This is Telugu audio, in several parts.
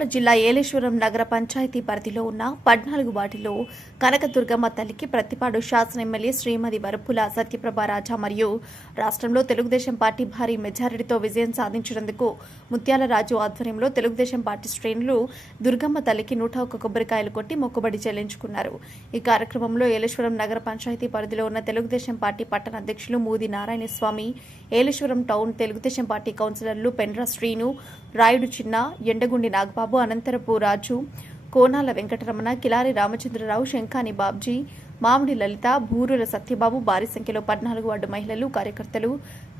కాకినాడ జిల్లా ఏలేశ్వరం నగర పంచాయతీ పరిధిలో ఉన్న 14 వార్డుల్లో కనకదుర్గమ్మ తల్లికి ప్రతిపాడు శాసన ఎమ్మెల్యే శ్రీమతి వరపుల సత్యప్రభ రాజా మరియు రాష్ట్రంలో తెలుగుదేశం పార్టీ భారీ మెజారిటీతో విజయం సాధించినందుకు ముత్యాల రాజు ఆధ్వర్యంలో తెలుగుదేశం పార్టీ శ్రేణులు దుర్గమ్మ తల్లికి 101 కొబ్బరికాయలు కొట్టి మొక్కుబడి చెల్లించుకున్నారు. ఈ కార్యక్రమంలో ఏలేశ్వరం నగర పంచాయతీ పరిధిలో ఉన్న తెలుగుదేశం పార్టీ పట్టణ అధ్యక్షులు మూది నారాయణ స్వామి, ఏలేశ్వరం టౌన్ తెలుగుదేశం పార్టీ కౌన్సిలర్లు పెండ్ర శ్రీను, రాయుడు చిన్న, ఎండగుండి నాగబాబు, అనంతరపు రాజు, కోనాల వెంకటరమణ, కిలారి రామచంద్రరావు, శంఖాని బాబ్జీ, మామిడి లలిత, భూరుల సత్యబాబు, భారీ సంఖ్యలో 14 వార్డు మహిళలు, కార్యకర్తలు,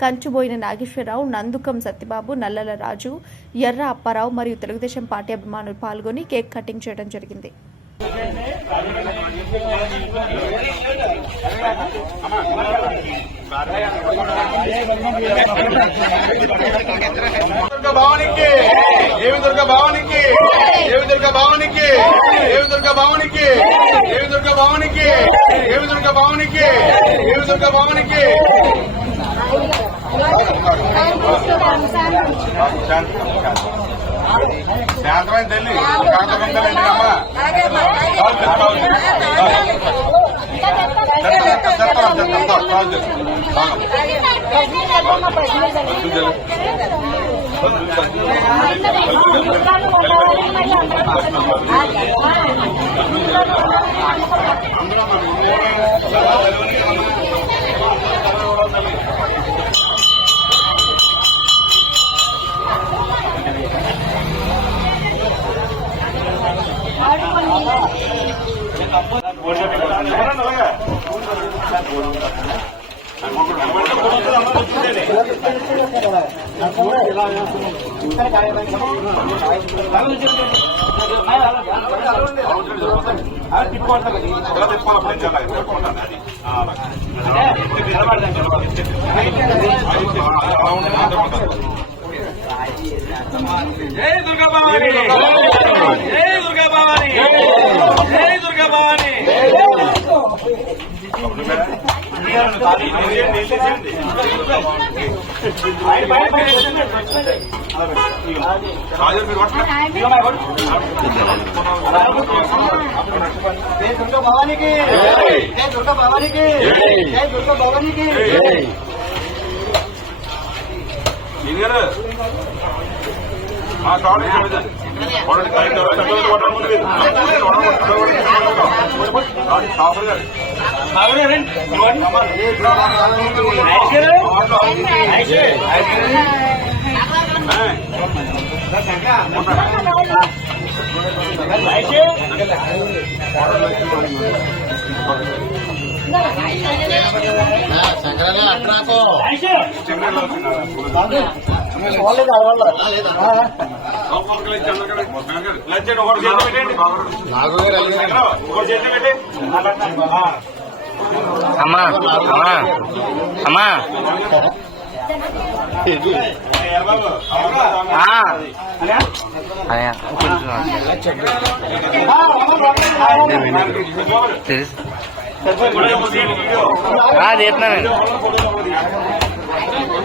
కంచుబోయిన నాగేశ్వరరావు, నందుకం సత్యబాబు, నల్లల రాజు, ఎర్ర అప్పారావు మరియు తెలుగుదేశం పార్టీ అభిమానులు పాల్గొని కేక్ కటింగ్ చేయడం జరిగింది. శాంతమైన తల్లి కాంతమ్మ జై దుర్గా భవాని, జై దుర్గా భవాని, జై దుర్గా భవాని. దుర్గా భవానికి, జై దుర్గా భవానికి, జై దుర్గా భవానికి. అమ్మా అమ్మా చేస్తున్నాను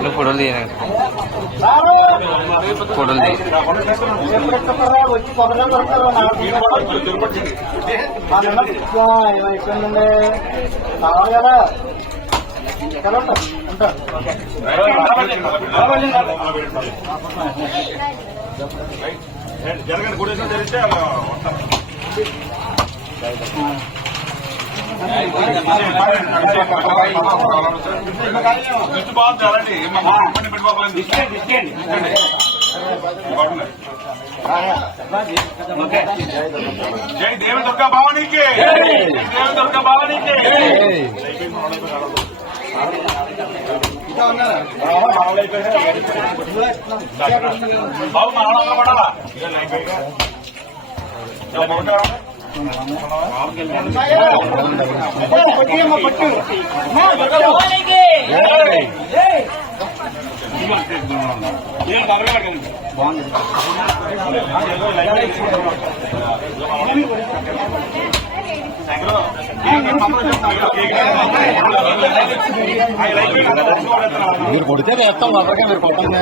నువ్వు ఫోటోలు తీయను ఫోటోలు తీ జరగని కూడా జరిగితే బాగుంటారండి. జై దేవి దుర్గా భవానికి, దేవి దుర్గా భవానికి. బాబు మనం పడాలా మీరు కొడితే వేస్తాం మాత్రమే మీరు కొట్టండి